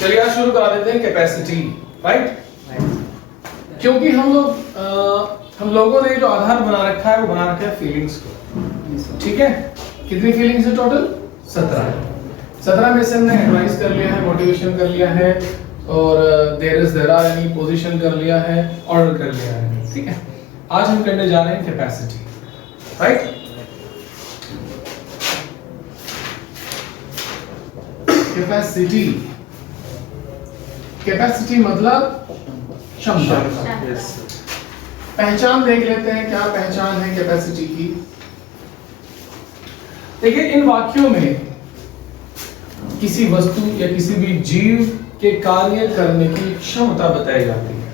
चलिए आज शुरू करा देते हैं कैपेसिटी, राइट। क्योंकि हम लोगों ने जो आधार बना रखा है वो बना रखा है फीलिंग्स को, ठीक है। कितनी फीलिंग्स है टोटल? 17 में से हमने एडवाइस कर लिया है, मोटिवेशन कर लिया है, और देयर आर एनी पोजीशन कर लिया है, ऑर्डर कर लिया है, ठीक है। आज हम करने जा रहे हैं कैपेसिटी, राइट। कैपेसिटी मतलब क्षमता। पहचान देख लेते हैं, क्या पहचान है कैपेसिटी की। देखिए, इन वाक्यों में किसी वस्तु या किसी भी जीव के कार्य करने की क्षमता बताई जाती है।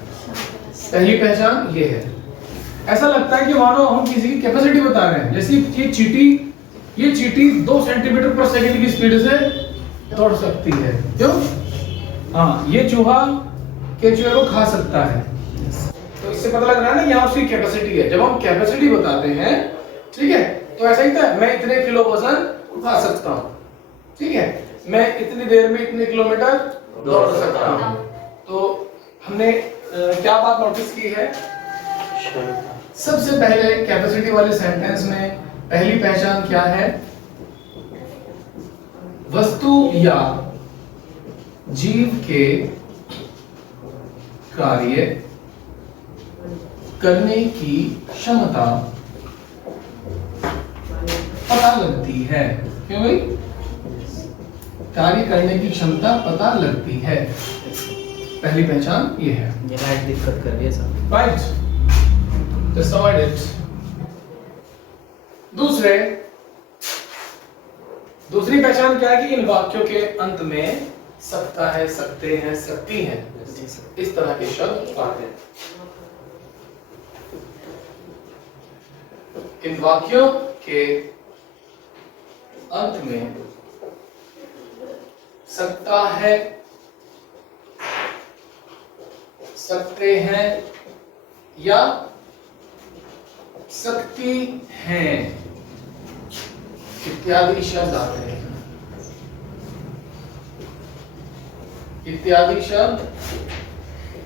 पहली पहचान ये है। ऐसा लगता है कि मानो हम किसी की कैपेसिटी बता रहे हैं, जैसे ये चींटी 2 सेंटीमीटर पर सेकंड की स्पीड से दौड़ सकती है, क्यों? हाँ, ये चूहा केचुए को खा सकता है। तो इससे पता लग रहा है ना यहाँ उसकी कैपेसिटी है। जब हम कैपेसिटी बताते हैं, ठीक है, तो ऐसा ही था, मैं इतने किलो वजन उठा सकता हूँ, ठीक है, मैं इतनी देर में इतने किलोमीटर दौड़ सकता हूँ। तो हमने क्या बात नोटिस की है? सबसे पहले कैपेसिटी वाले सेंटेंस में पहली पहचान क्या है? वस्तु या जीव के कार्य करने की क्षमता पता लगती है। क्यों भाई? कार्य करने की क्षमता पता लगती है। पहली पहचान ये है। ये लाइट दिक्कत कर रही है सब, राइट, जस्ट अवॉइड इट। दूसरी पहचान क्या है कि इन वाक्यों के अंत में सकता है, सकते हैं, सकती हैं, इस तरह के शब्द आते हैं। इन वाक्यों के अंत में सकता है, सकते हैं या सकती हैं इत्यादि शब्द आते हैं। इत्यादि शब्द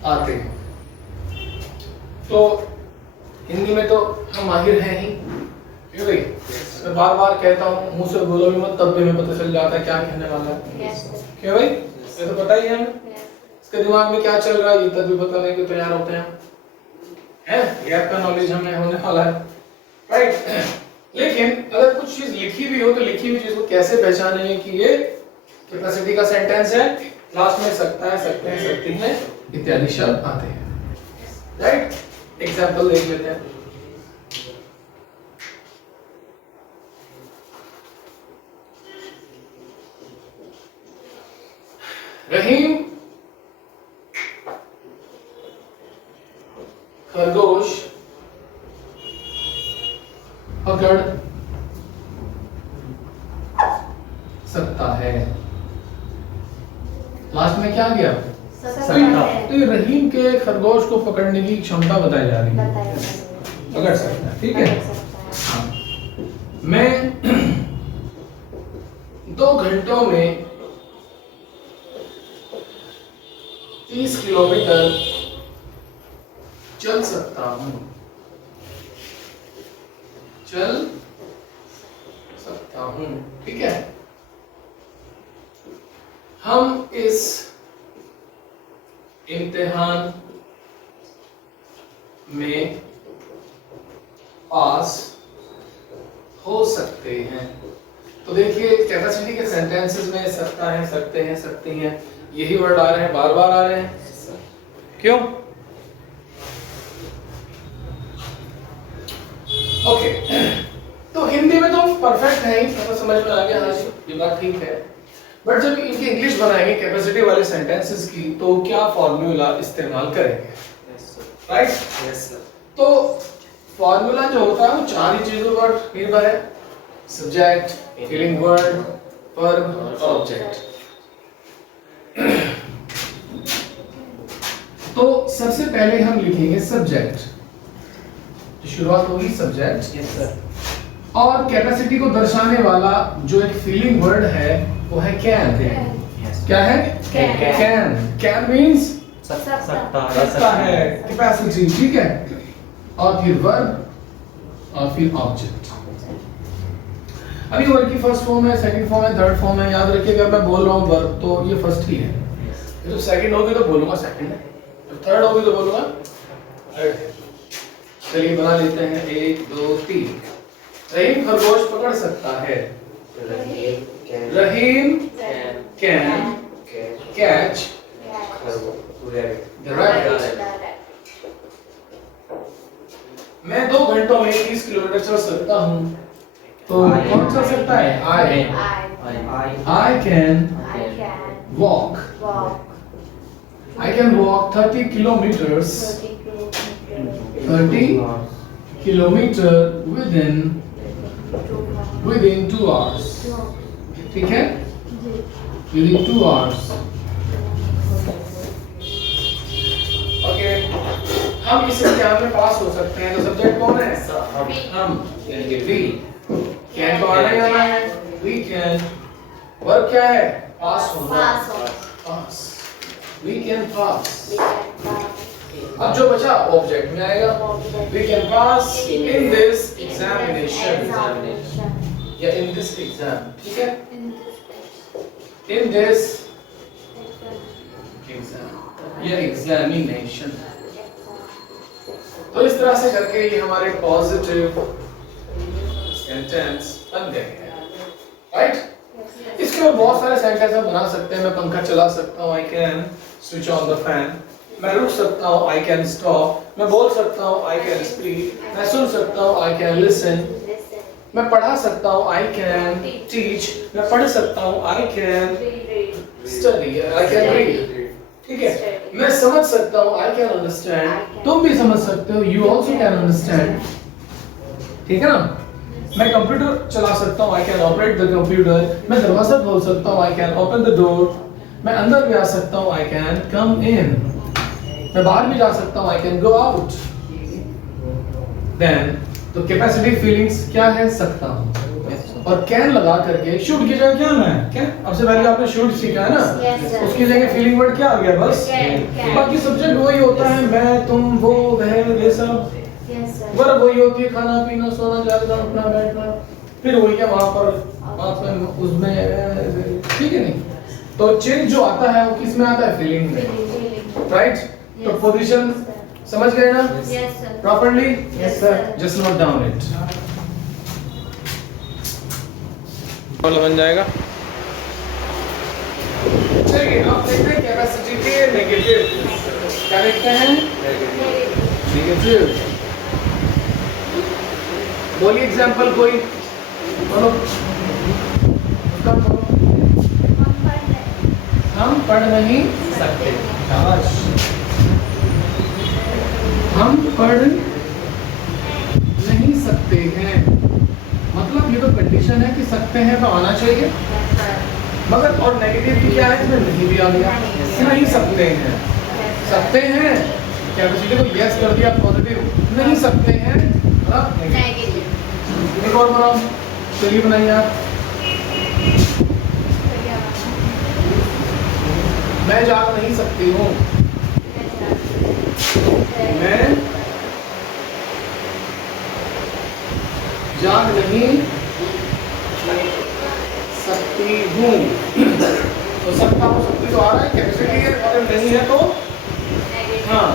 आते हैं। तो हिंदी में तो हम माहिर हैं ही, क्यों भाई? मैं बार बार कहता हूँ, मुंह से बोलो भी मत, तब भी हमें पता चल जाता है क्या कहने वाला है। क्यों भाई? ये तो पता ही है हमें। इसके दिमाग में क्या चल रहा है ये तब भी पता नहीं कि तैयार होते हैं, ये आपका नॉलेज हमें होने वाला है, राइट। लेकिन अगर कुछ चीज लिखी भी हो तो लिखी हुई चीज को कैसे पहचानेंगे कि ये कैपेसिटी का सेंटेंस है? लास्ट में सकता है, सकते हैं, सकती हैं इत्यादि शब्द आते हैं, राइट। एग्जाम्पल देख लेते हैं। रहीम खरगोश पकड़ सकता है। लास्ट में क्या गया? सकता। तो ये रहीम के खरगोश को पकड़ने की क्षमता बताई जा रही है, पकड़ सकता है, ठीक है। हाँ। मैं 2 घंटों में 30 किलोमीटर चल सकता हूं। चल सकता हूं, ठीक है। हम इस इम्तिहान में पास हो सकते हैं। तो देखिए, कैपेसिटी के सेंटेंसेस में सकता है, सकते हैं, सकती हैं, यही वर्ड आ रहे हैं, बार बार आ रहे हैं। क्यों? ओके, तो हिंदी में तो परफेक्ट है ही, तो समझ में आ गया, हाँ जी ये बात ठीक है। बट जब इनकी इंग्लिश बनाएंगे कैपेसिटी वाले सेंटेंसेस की, तो क्या फॉर्मूला इस्तेमाल करेंगे? Right, yes sir. तो फॉर्मूला जो होता है वो 4 ही चीजों पर निर्भर है: सब्जेक्ट, फीलिंग वर्ड, वर्ब और ऑब्जेक्ट। तो सबसे पहले हम लिखेंगे सब्जेक्ट, शुरुआत होगी सब्जेक्ट, यस सर। और कैपेसिटी को दर्शाने वाला जो एक फीलिंग वर्ड है वो है कैन। क्या है? कैन। कैन मीन्स सकता है, कैपेसिटी, ठीक है। और फिर वर्ब और फिर ऑब्जेक्ट। अभी वर्ब की फर्स्ट फॉर्म है, सेकंड फॉर्म है, थर्ड फॉर्म है। याद रखिएगा मैं बोल रहा हूँ वर्ब तो ये फर्स्ट ही है। जब सेकंड होगी तो बोलूंगा सेकंड, जब थर्ड होगी तो बोलूंगा थर्ड। चलिए बना लेते हैं, 1 2 3। रहीम खरगोश पकड़ सकता है। रहीम कैन कैच द रैबिट। मैं 2 घंटों में 30 किलोमीटर चल सकता हूँ। तो कौन चल सकता है? I can walk. I can walk 30 kilometers. 30 kilometer within 2 hours. ठीक है? Within 2 hours. Okay. हम इस एग्जाम में पास हो सकते हैं तो सब्जेक्ट कौन है? हम, यानी we. कैन तो आना ही आना है। We can. वर्ब क्या है? पास होना। पास। We can pass. अब जो बचा ऑब्जेक्ट में आएगा। We can pass in this examination. या in this exam, ठीक है? In this exam या examination। तो इस तरह से करके ये हमारे पॉजिटिव सेंटेंस बन गए हैं, राइट? इसके और बहुत सारे सेंटेंस हम बना सकते हैं। मैं पंखा चला सकता हूँ, I can switch on the fan. मैं रुक सकता हूँ, आई कैन स्टॉप। मैं बोल सकता हूँ, आई कैन स्पीक। मैं सुन सकता हूँ, आई कैन लिसन। मैं पढ़ा सकता हूँ, आई कैन टीच। मैं पढ़ सकता हूँ, I can study, I can read, ठीक है? मैं समझ सकता हूँ, आई कैन अंडरस्टैंड। तुम भी समझ सकते हो, यू ऑल्सो कैन अंडरस्टैंड, ठीक है ना? मैं कंप्यूटर चला सकता हूँ, I can operate the computer. मैं दरवाजा खोल सकता हूँ, I can open the door. मैं अंदर भी आ सकता हूँ, आई कैन कम इन। मैं बाहर भी जा सकता हूँ, I can go out. Then तो कैपेसिटी फीलिंग्स क्या है? सकता हूँ। और कैन लगा करके शुड की जगह क्या है? क्या अब से पहले आपने शुड सीखा है ना, उसकी जगह फीलिंग वर्ड क्या आ गया? बस। बाकी सब्जेक्ट वही होता है, मैं, तुम, वो, वह, ये सब। वर्ब वही होती है, खाना पीना सोना जागना उठना बैठना। फिर वही है वहां पर उसमें, ठीक है? नहीं तो चेंज जो आता है वो किस में आता है? फीलिंग में, राइट? तो पोजीशन समझ गए ना properly? Yes sir. Just note down it. बन जाएगा। चलिए अब देखते हैं कैपेसिटी के नेगेटिव। क्या देखते हैं? नेगेटिव। बोलिए एग्जांपल कोई, बोलो। हम पढ़ नहीं सकते। शाबाश। हम पढ़ नहीं सकते हैं, मतलब ये तो कंडीशन है कि सकते हैं तो आना चाहिए, मगर और नेगेटिव की क्या है? इसमें नहीं भी आ गया। नहीं सकते हैं। सकते हैं कैपेसिटी को यस कर दिया पॉजिटिव, नहीं सकते हैं नेगेटिव। एक और बनाओ, चलिए बनाइए आप। मैं जाग नहीं सकती हूँ। मैं जाग नहीं सकती हूँ। तो सकता हूँ, सकती तो आ रहा है, कैपेसिटी है, अगर नहीं है तो हाँ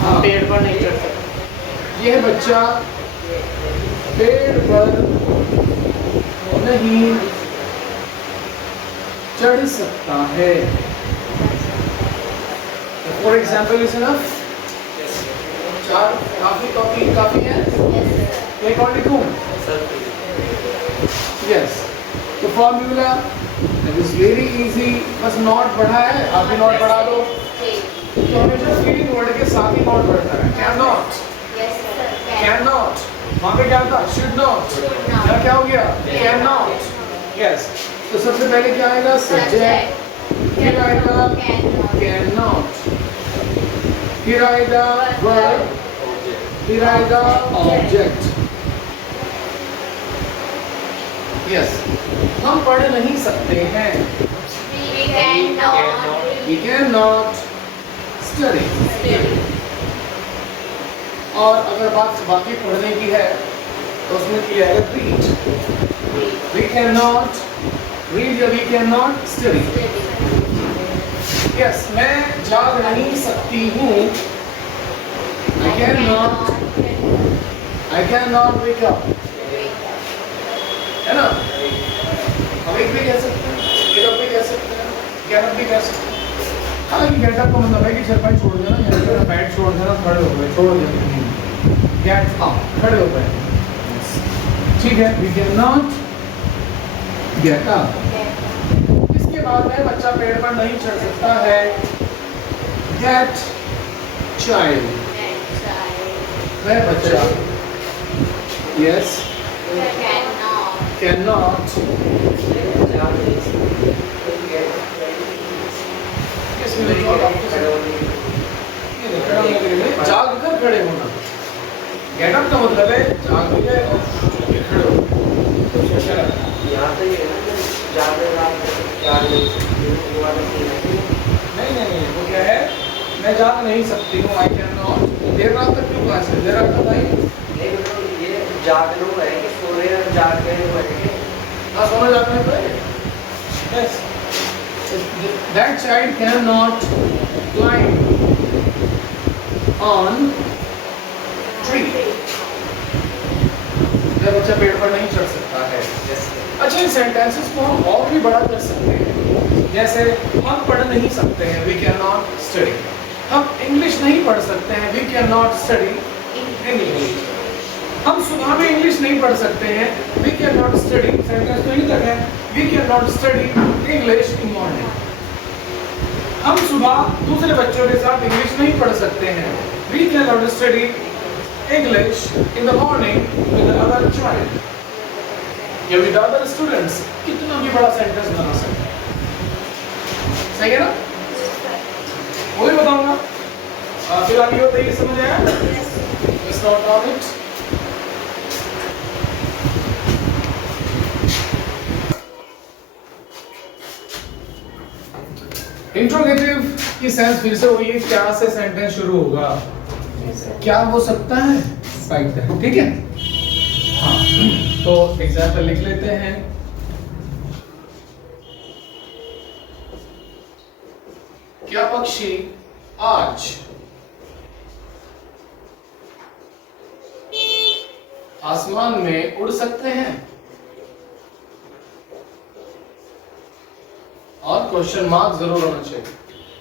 हाँ पेड़ पर नहीं चढ़ सकता। यह बच्चा पेड़ पर नहीं चढ़ सकता है। For example is enough. चार काफी है। एक और लिखूं? यस। तो फॉर्मूला इज वेरी इजी, बस नॉट बढ़ा है, आप भी नॉट बढ़ा दो। तो हमेशा फीलिंग वर्ड के साथ ही नॉट बढ़ता है। कैन नॉट, कैन नॉट, वहां पे क्या था? शुड नॉट, यहाँ क्या हो गया? Can not. यस। तो सबसे पहले क्या आएगा? सब्जेक्ट, फिर आएगा कैन नॉट, फिर आएगा वर्ब, फिर आएगा ऑब्जेक्ट। यस, हम पढ़ नहीं सकते हैं। We cannot study. और अगर बात बाकी पढ़ने की है तो उसमें किया है read. We cannot read या we cannot study. Yes, मैं जाग नहीं सकती हूँ। I cannot wake up. है ना? awake भी कह सकते हैं, get up भी कह सकते हैं, get up भी कह सकते हैं। हालांकि get up का मतलब है कि चरपाई छोड़ देना, या फिर बेड छोड़ देना, खड़े हो गए, छोड़ देना। get up, खड़े हो गए। ठीक है, we cannot get up. इसके बाद में बच्चा पेड़ पर नहीं चढ़ सकता है। That child. वह बच्चा yes cannot जाग कर खड़े होना। गेट अप का मतलब है जाग गए और खड़े हो। यहाँ तो ये है ना जाग नहीं सकती हूँ, वो वाला सीन है। नहीं, वो क्या है? मैं जाग नहीं सकती हूँ। I can not. देर रात तक क्यों क्लास है? देर रात तक आई नहीं, मतलब ये जागना हुआ है कि सो रहे हैं, जाग गए हुए हैं। हाँ, सोना जागने पर yes. That child cannot climb on tree. वह बच्चा पेड़ पर नहीं चढ़ सकता है। अच्छा, इन सेंटेंसेस को हम और भी बड़ा कर सकते हैं। जैसे हम पढ़ नहीं सकते हैं, we cannot study. हम इंग्लिश नहीं पढ़ सकते हैं, we cannot study English. हम सुबह में इंग्लिश नहीं पढ़ सकते हैं, we cannot study. सेंटेंस तो यही तक है, we cannot study English in morning. हम सुबह दूसरे बच्चों के साथ इंग्लिश नहीं पढ़ सकते हैं, we cannot study English in the morning with the other child. या with other students. कितना भी बड़ा सेंटेंस बना सकते हैं। सही है ना? वो भी बताऊंगा। फिलहाल ये बताइए, समझ आया? Let's note on it. Interrogative की सेंस फिर से वही है, क्या से सेंटेंस शुरू होगा, क्या हो सकता है, राइट है। ठीक है, हाँ, तो एग्जाम्पल लिख लेते हैं। क्या पक्षी आज आसमान में उड़ सकते हैं? और क्वेश्चन मार्क जरूर होना चाहिए।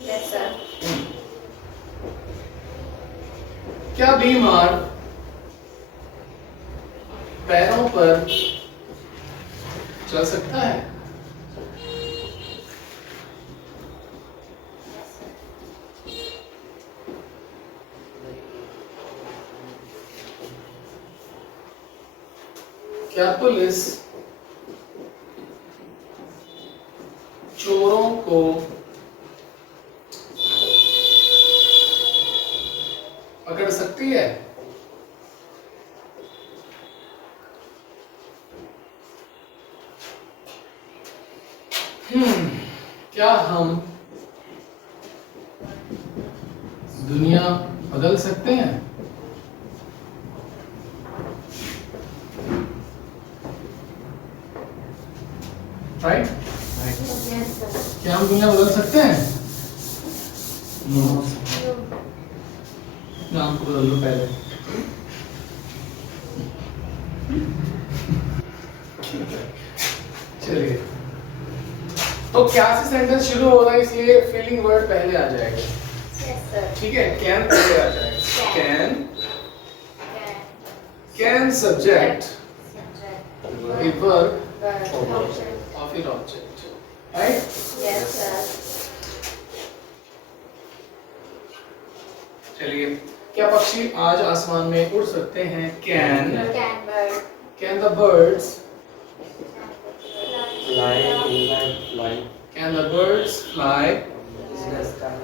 Yes, sir. क्या बीमार पैरों पर चल सकता है? क्या पुलिस चोरों को पकड़ सकती है? क्या हम दुनिया बदल सकते हैं? राइट? Yes, sir. क्या हम दुनिया बदल सकते हैं? नाम को बदल लो पहले। चलिए, तो क्या से सेंटेंस शुरू हो रहा है, इसलिए फीलिंग वर्ड पहले आ जाएगा। Yes, sir. ठीक है, कैन पहले आ जाएगा। Can, can subject, Subject. Verb Verb. Object. of an object, right? Yes, sir. चलिए, क्या पक्षी आज आसमान में उड़ सकते हैं? Can, Can bird. Can the birds, fly can the birds fly in the sky.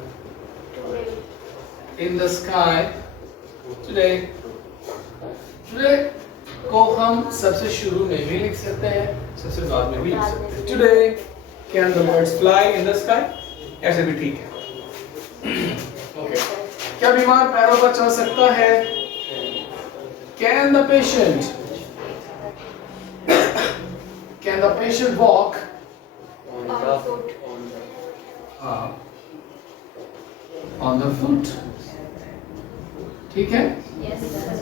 Today. in the sky today? Today, को हम सबसे शुरू में भी लिख सकते हैं, सबसे बाद में भी लिख सकते हैं। Today can the birds fly in the sky, ऐसे भी ठीक है। ओके, क्या बीमार पैरों पर चल सकता है? Can the patient walk? On foot. हाँ, ऑन द फुट, ठीक है। Yes, sir.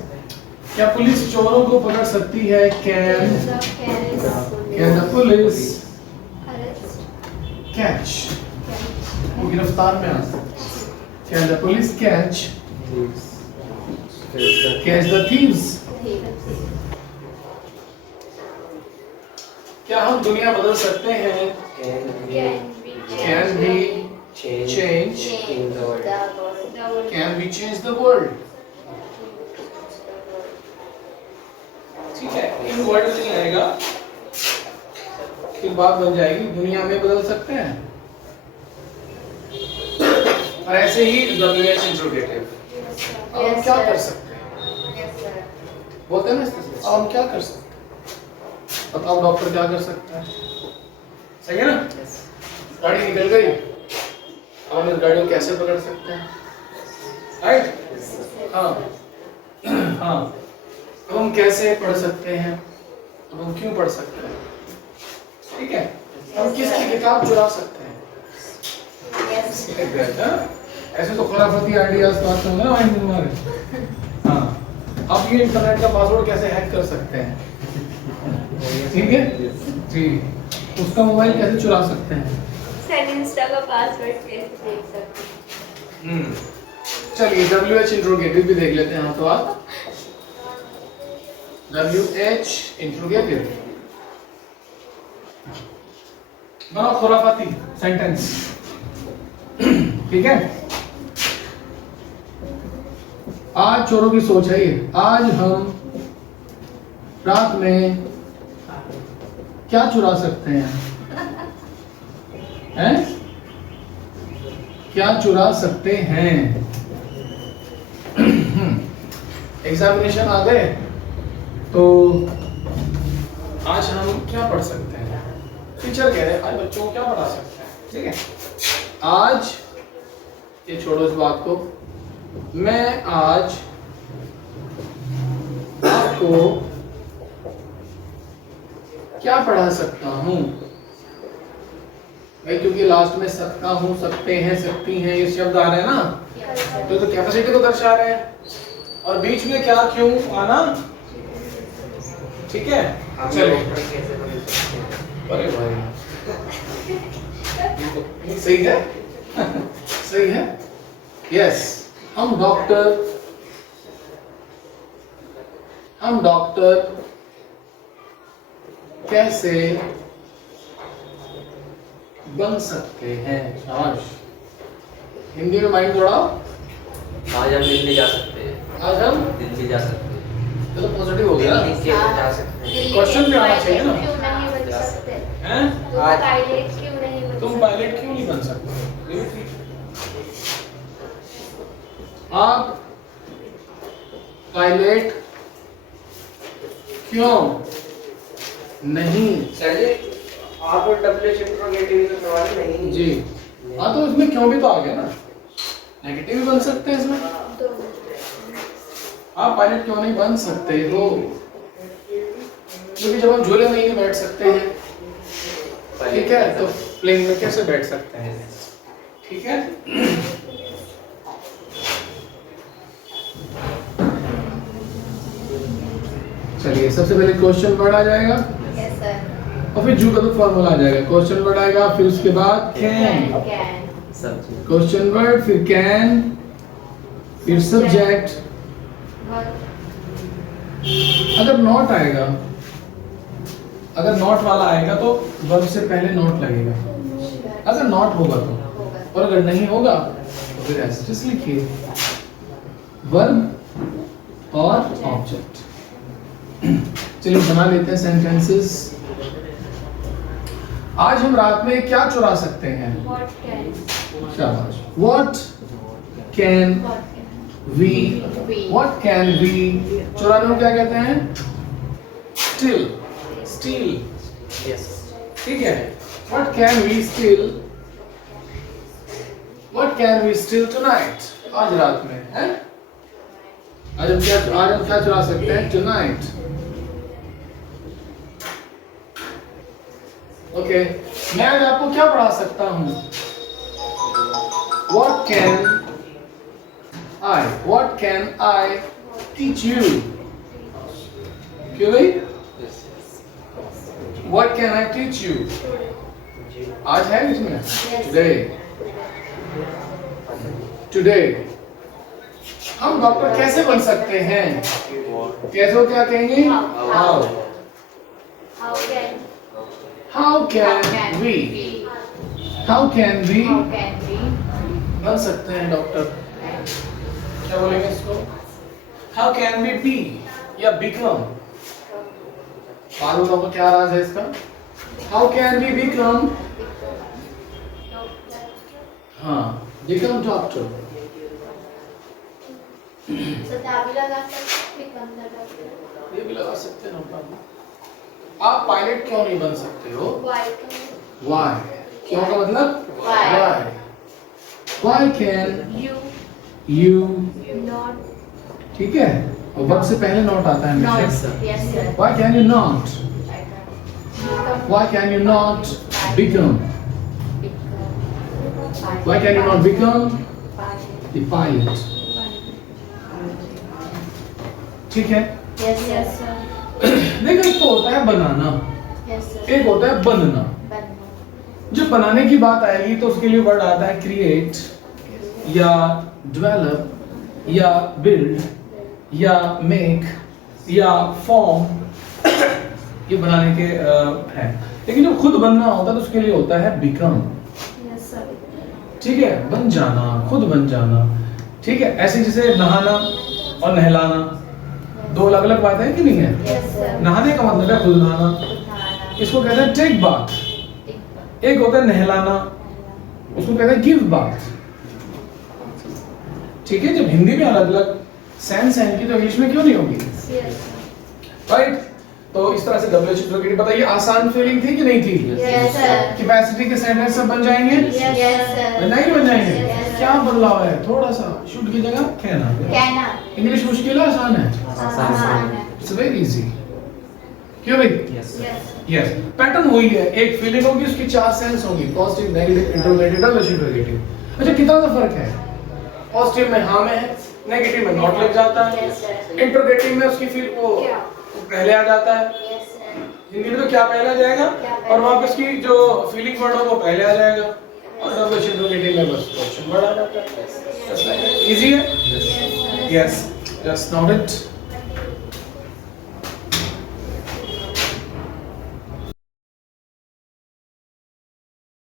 क्या पुलिस चोरों को पकड़ सकती है? Can the police Arrest. Catch, वो गिरफ्तार में आ सकती है। Can the police catch the thieves? क्या हम दुनिया बदल सकते हैं? Can we change? Can we change the world? ठीक है, इन वर्ड नहीं आएगा, फिर बात बन जाएगी दुनिया में बदल सकते हैं। और ऐसे ही WH इंट्रोगेटिव, अब हम क्या कर सकते हैं? बोलते हैं ना इससे, अब हम क्या कर सकते हैं? बताओ डॉक्टर क्या कर सकता है? सही है ना? गाड़ी निकल गई, अब हम इस गाड़ी को कैसे पकड़ सकते हैं? राइट? हाँ, अब हम कैसे पढ़ सकते हैं? अब हम क्यों पढ़ सकते हैं? ठीक है, हम किसकी किताब चुरा सकते हैं? ऐसे तो खुराफाती आइडियाज बात होंगे ना माइंड में हमारे। हाँ, अब ये इंटरनेट का पासवर्ड कैसे हैक कर सकते हैं? ठीक है जी, उसका मोबाइल कैसे चुरा सकते हैं? इंस्टा का पासवर्ड कैसे देख सकते हैं? चलिए WH इंट्रोगेटिव भी देख लेते हैं। तो आप WH इंट्रोगेटिव बड़ा खुराफाती सेंटेंस, ठीक है। आज चोरों की सोच है ये, आज हम रात में क्या चुरा सकते हैं? हैं? क्या चुरा सकते हैं? एग्जामिनेशन आ गए तो आज हम क्या पढ़ सकते हैं? टीचर कह रहे हैं आज बच्चों को क्या पढ़ा सकते हैं? ठीक है, आज ये छोड़ो इस बात को, मैं आज आपको क्या पढ़ा सकता हूँ? भाई क्योंकि लास्ट में सकता हूँ, सकते हैं, सकती हैं ये शब्द आ रहे हैं ना, तो कैपेसिटी को दर्शा रहे हैं, और बीच में क्या क्यों आना, ठीक है। चलो, अरे भाई सही है सही है, यस। हम डॉक्टर कैसे बन सकते हैं? शाबाश, हिंदी में माइंड दौड़ाओ। आज हम दिल्ली जा सकते हैं। आज हम दिल्ली जा सकते हैं। तो पॉजिटिव हो गया। दिल्ली कैसे जा सकते हैं? क्वेश्चन भी आना चाहिए ना। क्यों नहीं बन सकते? हैं? आज पायलट क्यों नहीं बन तुम सकते? पायलट क्यों नहीं बन सकते? ये भी ठीक है। आप पायलट क्यों नहीं? चलिए, आप WH इंट्रोगेटिव का सवाल नहीं जी हाँ, तो इसमें क्यों भी तो आ गया ना, नेगेटिव भी बन सकते हैं इसमें। आप पायलट क्यों नहीं बन सकते हो? क्योंकि जब हम झूले में ही नहीं बैठ सकते हैं, ठीक है, तो प्लेन में कैसे बैठ सकते हैं? ठीक है, चलिए सबसे पहले क्वेश्चन वर्ड आ जाएगा, Yes, sir. और फिर जू का तो फॉर्मूला आ जाएगा। क्वेश्चन वर्ड आएगा, फिर उसके बाद कैन, Can. सब क्वेश्चन वर्ड, फिर कैन, फिर सब्जेक्ट। अगर नॉट आएगा, अगर नॉट वाला आएगा तो वर्ब से पहले नॉट लगेगा, अगर नॉट होगा तो, और अगर नहीं होगा तो फिर ऐसे जस्ट लिखिए वर्ब और ऑब्जेक्ट। चलिए बना लेते हैं सेंटेंसेस। आज हम रात में क्या चुरा सकते हैं? What can? शाबाश। What can What can? we? We. What can we? चुराने को क्या कहते हैं? Still steel Yes. ठीक है what can we steal tonight आज रात में है आज हम क्या चुरा सकते हैं टुनाइट ओके मैं आज आपको क्या पढ़ा सकता हूं what can I teach you क्यों भाई Yes. What can I teach you जी. आज है इसमें Yes. टुडे हम डॉक्टर कैसे बन सकते हैं What? कैसे क्या कहेंगे How. How How can can we बन सकते हैं डॉक्टर क्या बोलेंगे इसको हाउ कैन वी बी या बिकम मालूम आपको क्या राज है इसका हाउ कैन वी बिकम हाँ बिकम डॉक्टर ये भी लगा सकते हैं डॉक्टर आप पायलट क्यों नहीं बन सकते हो व्हाई क्यों का मतलब Why? व्हाई कैन यू ठीक है और वर्ब से पहले नॉट आता है हमेशा why can you not why can you not become why can you not become the pilot ठीक है देखो एक तो होता है बनाना एक होता है बनना जब बनाने की बात आएगी तो उसके लिए वर्ड आता है क्रिएट या डेवलप या बिल्ड या मेक या फॉर्म ये बनाने के है लेकिन जब खुद बनना होता है तो उसके लिए होता है बिकम ठीक है बन जाना खुद बन जाना ठीक है ऐसे जैसे नहाना और नहलाना दो अलग अलग बातें हैं कि नहीं है नहाने का मतलब है खुद नहाना इसको कहते हैं टेक बाथ एक होता है नहलाना उसको कहते हैं गिव बाथ ठीक है जब हिंदी में अलग अलग सेंस है इनकी तो इंग्लिश में क्यों नहीं होगी राइट तो इस तरह से डब्ल्यू एच प्रोग्राम बताइए आसान फीलिंग थी कि नहीं थी कैपेसिटी के सेंटेंस सब बन जाएंगे नहीं बन जाएंगे Yes. क्या बदलाव है थोड़ा सा शुड की जगह कहना इंग्लिश मुश्किल है आसान है इट्स वेरी इजी क्यों भाई Yes. यस पैटर्न वही है एक फीलिंग होगी उसकी चार सेंस होगी पॉजिटिव नेगेटिव इंट्रोवर्टेड और इंट्रोवर्टेड अच्छा कितना सा फर्क है पॉजिटिव में हाँ में है नेगेटिव में नॉट लग जाता है इंट्रोवर्टेड में उसकी फील वो पहले आ जाता है हिंदी में तो क्या पहले आ जाएगा और वहां पे उसकी जो फीलिंग वर्ड हो वो पहले आ जाएगा और डबल इंट्रोवर्टेड में बस क्वेश्चन वर्ड आ जाता है इजी है यस जस्ट नोट इट